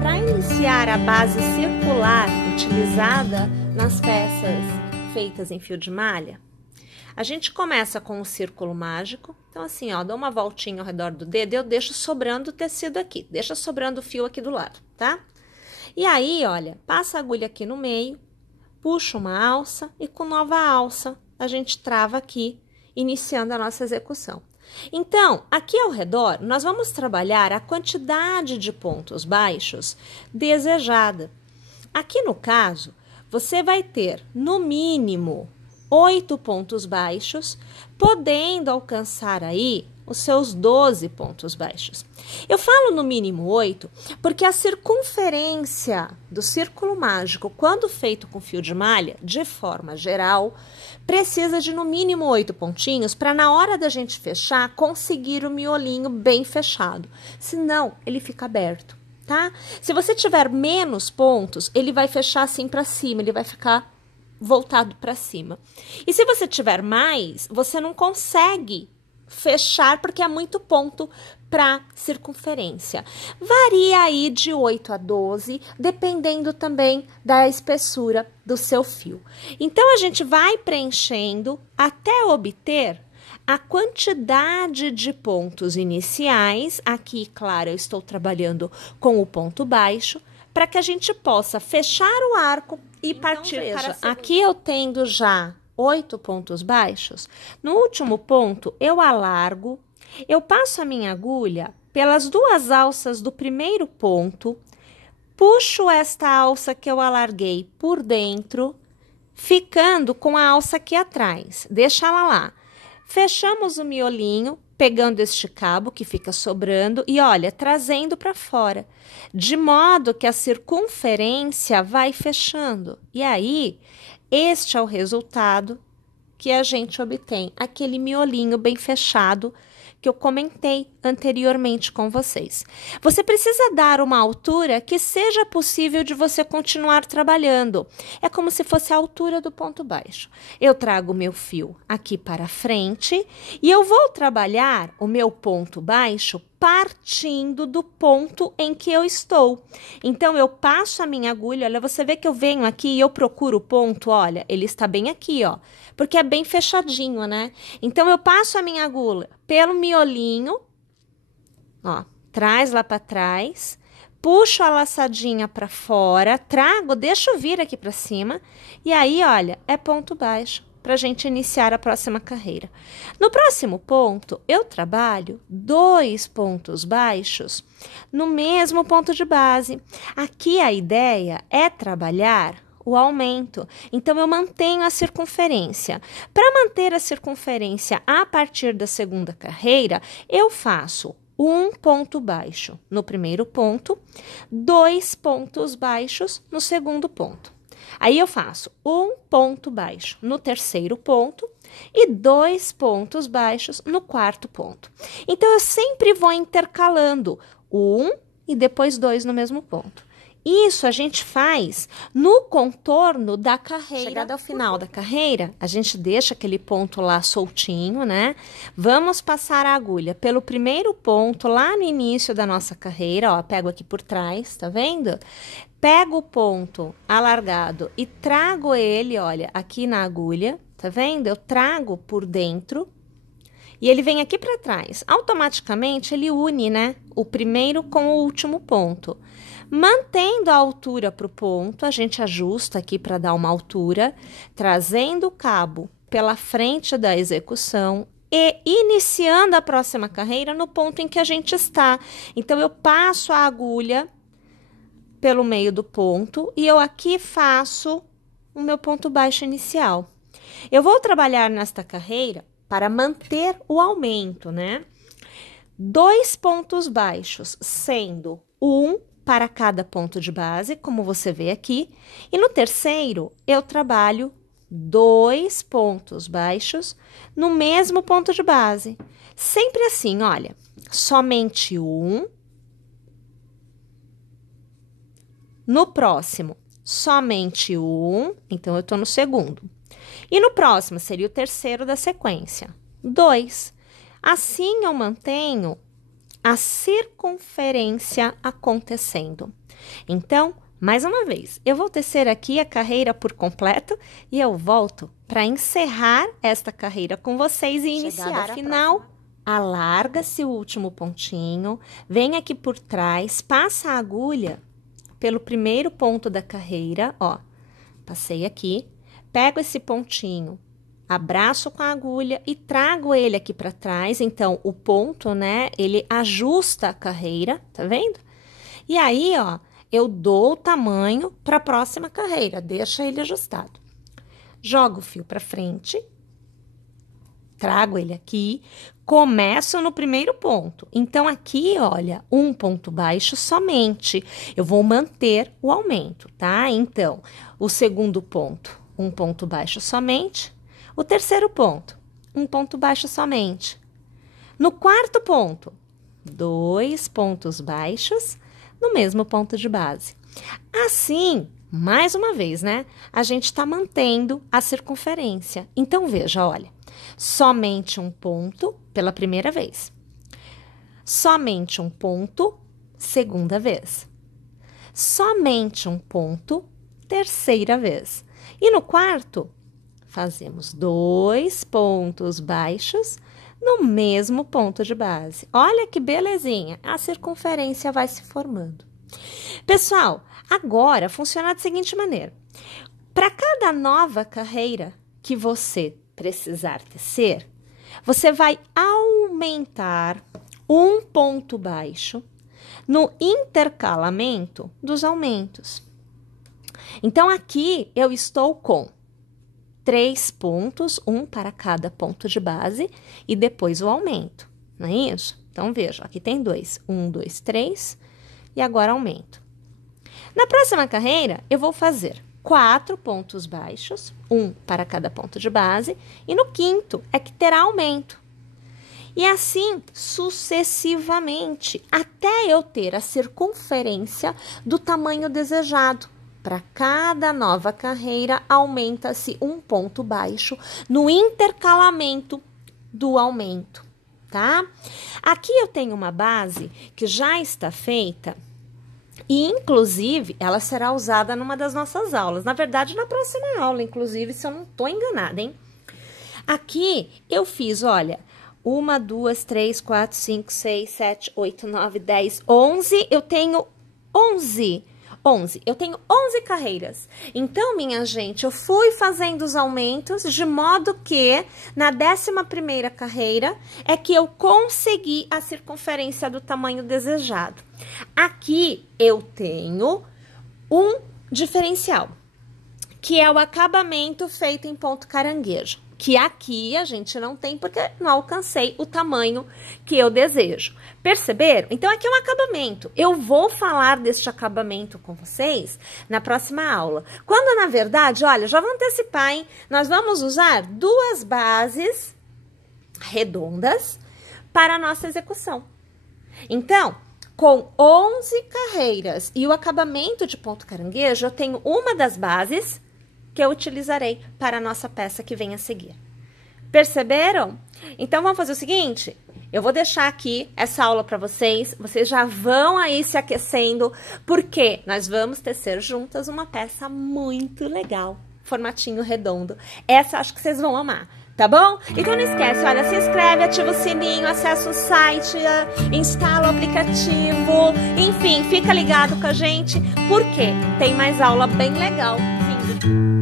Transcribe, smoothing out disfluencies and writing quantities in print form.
Para iniciar a base circular utilizada nas peças feitas em fio de malha, a gente começa com o círculo mágico. Então, assim, ó, dou uma voltinha ao redor do dedo, eu deixo sobrando o tecido aqui, deixa sobrando o fio aqui do lado, tá? E aí, olha, passa a agulha aqui no meio, puxa uma alça e com nova alça a gente trava aqui, iniciando a nossa execução. Então, aqui ao redor, nós vamos trabalhar a quantidade de pontos baixos desejada. Aqui no caso, você vai ter, no mínimo, 8 pontos baixos, podendo alcançar aí os seus 12 pontos baixos. Eu falo no mínimo 8 porque a circunferência do círculo mágico, quando feito com fio de malha, de forma geral, precisa de no mínimo 8 pontinhos para na hora da gente fechar, conseguir o miolinho bem fechado. Senão, ele fica aberto, tá? Se você tiver menos pontos, ele vai fechar assim para cima, ele vai ficar voltado para cima. E se você tiver mais, você não consegue fechar porque é muito ponto para circunferência. Varia aí de 8 a 12, dependendo também da espessura do seu fio. Então, a gente vai preenchendo até obter a quantidade de pontos iniciais. Aqui, claro, eu estou trabalhando com o ponto baixo, para que a gente possa fechar o arco e então, partir para a segunda. Aqui eu tendo já 8 pontos baixos, no último ponto eu alargo, eu passo a minha agulha pelas duas alças do primeiro ponto, puxo esta alça que eu alarguei por dentro, ficando com a alça aqui atrás, deixa ela lá. Fechamos o miolinho, pegando este cabo que fica sobrando e, olha, trazendo para fora, de modo que a circunferência vai fechando. E aí, este é o resultado que a gente obtém, aquele miolinho bem fechado que eu comentei anteriormente com vocês. Você precisa dar uma altura que seja possível de você continuar trabalhando. É como se fosse a altura do ponto baixo. Eu trago o meu fio aqui para frente e eu vou trabalhar o meu ponto baixo partindo do ponto em que eu estou. Então, eu passo a minha agulha, olha, você vê que eu venho aqui e eu procuro o ponto, olha, ele está bem aqui, ó, porque é bem fechadinho, né? Então, eu passo a minha agulha pelo miolinho, ó, traz lá para trás, puxo a laçadinha para fora, trago, deixo vir aqui para cima, e aí, olha, é ponto baixo, para a gente iniciar a próxima carreira. No próximo ponto, eu trabalho 2 pontos baixos no mesmo ponto de base. Aqui a ideia é trabalhar o aumento. Então, eu mantenho a circunferência. Para manter a circunferência a partir da segunda carreira, eu faço 1 ponto baixo no primeiro ponto, 2 pontos baixos no segundo ponto. Aí, eu faço 1 ponto baixo no terceiro ponto e 2 pontos baixos no quarto ponto. Então, eu sempre vou intercalando 1 e depois 2 no mesmo ponto. Isso a gente faz no contorno da carreira. Chegado ao final da carreira, a gente deixa aquele ponto lá soltinho, né? Vamos passar a agulha pelo primeiro ponto lá no início da nossa carreira, ó, pego aqui por trás, tá vendo? Pego o ponto alargado e trago ele, olha, aqui na agulha, tá vendo? Eu trago por dentro e ele vem aqui para trás. Automaticamente ele une, né? O primeiro com o último ponto. Mantendo a altura para o ponto, a gente ajusta aqui para dar uma altura, trazendo o cabo pela frente da execução e iniciando a próxima carreira no ponto em que a gente está. Então, eu passo a agulha pelo meio do ponto e eu aqui faço o meu ponto baixo inicial. Eu vou trabalhar nesta carreira para manter o aumento, né? 2 pontos baixos, sendo 1 para cada ponto de base, como você vê aqui. E no terceiro, eu trabalho 2 pontos baixos no mesmo ponto de base. Sempre assim, olha, somente 1. No próximo, somente 1. Então, eu tô no segundo. E no próximo, seria o terceiro da sequência. 2. Assim, eu mantenho a circunferência acontecendo. Então, mais uma vez, eu vou tecer aqui a carreira por completo e eu volto para encerrar esta carreira com vocês e iniciar a final. Alarga-se o último pontinho, vem aqui por trás, passa a agulha pelo primeiro ponto da carreira, ó, passei aqui, pego esse pontinho, abraço com a agulha e trago ele aqui para trás, então o ponto, né, ele ajusta a carreira, tá vendo? E aí, ó, eu dou o tamanho para a próxima carreira, deixa ele ajustado. Jogo o fio para frente, trago ele aqui, começo no primeiro ponto. Então, aqui, olha, um ponto baixo somente. Eu vou manter o aumento, tá? Então, o segundo ponto, um ponto baixo somente. O terceiro ponto, um ponto baixo somente. No quarto ponto, 2 pontos baixos no mesmo ponto de base. Assim, mais uma vez, né? A gente está mantendo a circunferência. Então, veja, olha, somente um ponto pela primeira vez. Somente um ponto, segunda vez. Somente um ponto, terceira vez. E no quarto, fazemos 2 pontos baixos no mesmo ponto de base. Olha que belezinha, a circunferência vai se formando. Pessoal, agora funciona da seguinte maneira. Para cada nova carreira que você precisar tecer, você vai aumentar um ponto baixo no intercalamento dos aumentos. Então, aqui eu estou com 3 pontos, um para cada ponto de base, e depois o aumento, não é isso? Então, veja, aqui tem 2, 1, 2, 3, e agora aumento. Na próxima carreira, eu vou fazer 4 pontos baixos, um para cada ponto de base, e no quinto é que terá aumento. E assim sucessivamente, até eu ter a circunferência do tamanho desejado. Para cada nova carreira, aumenta-se um ponto baixo no intercalamento do aumento, tá? Aqui eu tenho uma base que já está feita e, inclusive, ela será usada numa das nossas aulas. Na verdade, na próxima aula, inclusive, se eu não estou enganada, hein? Aqui eu fiz, olha, 1, 2, 3, 4, 5, 6, 7, 8, 9, 10, 11. Eu tenho 11. Eu tenho 11 carreiras. Então, minha gente, eu fui fazendo os aumentos de modo que na 11ª carreira é que eu consegui a circunferência do tamanho desejado. Aqui eu tenho um diferencial, que é o acabamento feito em ponto caranguejo, que aqui a gente não tem porque não alcancei o tamanho que eu desejo. Perceberam? Então, aqui é um acabamento. Eu vou falar deste acabamento com vocês na próxima aula. Quando, na verdade, olha, já vou antecipar, hein? Nós vamos usar 2 bases redondas para a nossa execução. Então, com 11 carreiras e o acabamento de ponto caranguejo, eu tenho uma das bases que eu utilizarei para a nossa peça que vem a seguir. Perceberam? Então, vamos fazer o seguinte, eu vou deixar aqui essa aula para vocês já vão aí se aquecendo, porque nós vamos tecer juntas uma peça muito legal, formatinho redondo. Essa acho que vocês vão amar, tá bom? Então, não esquece, olha, se inscreve, ativa o sininho, acessa o site, instala o aplicativo, enfim, fica ligado com a gente, porque tem mais aula bem legal vindo.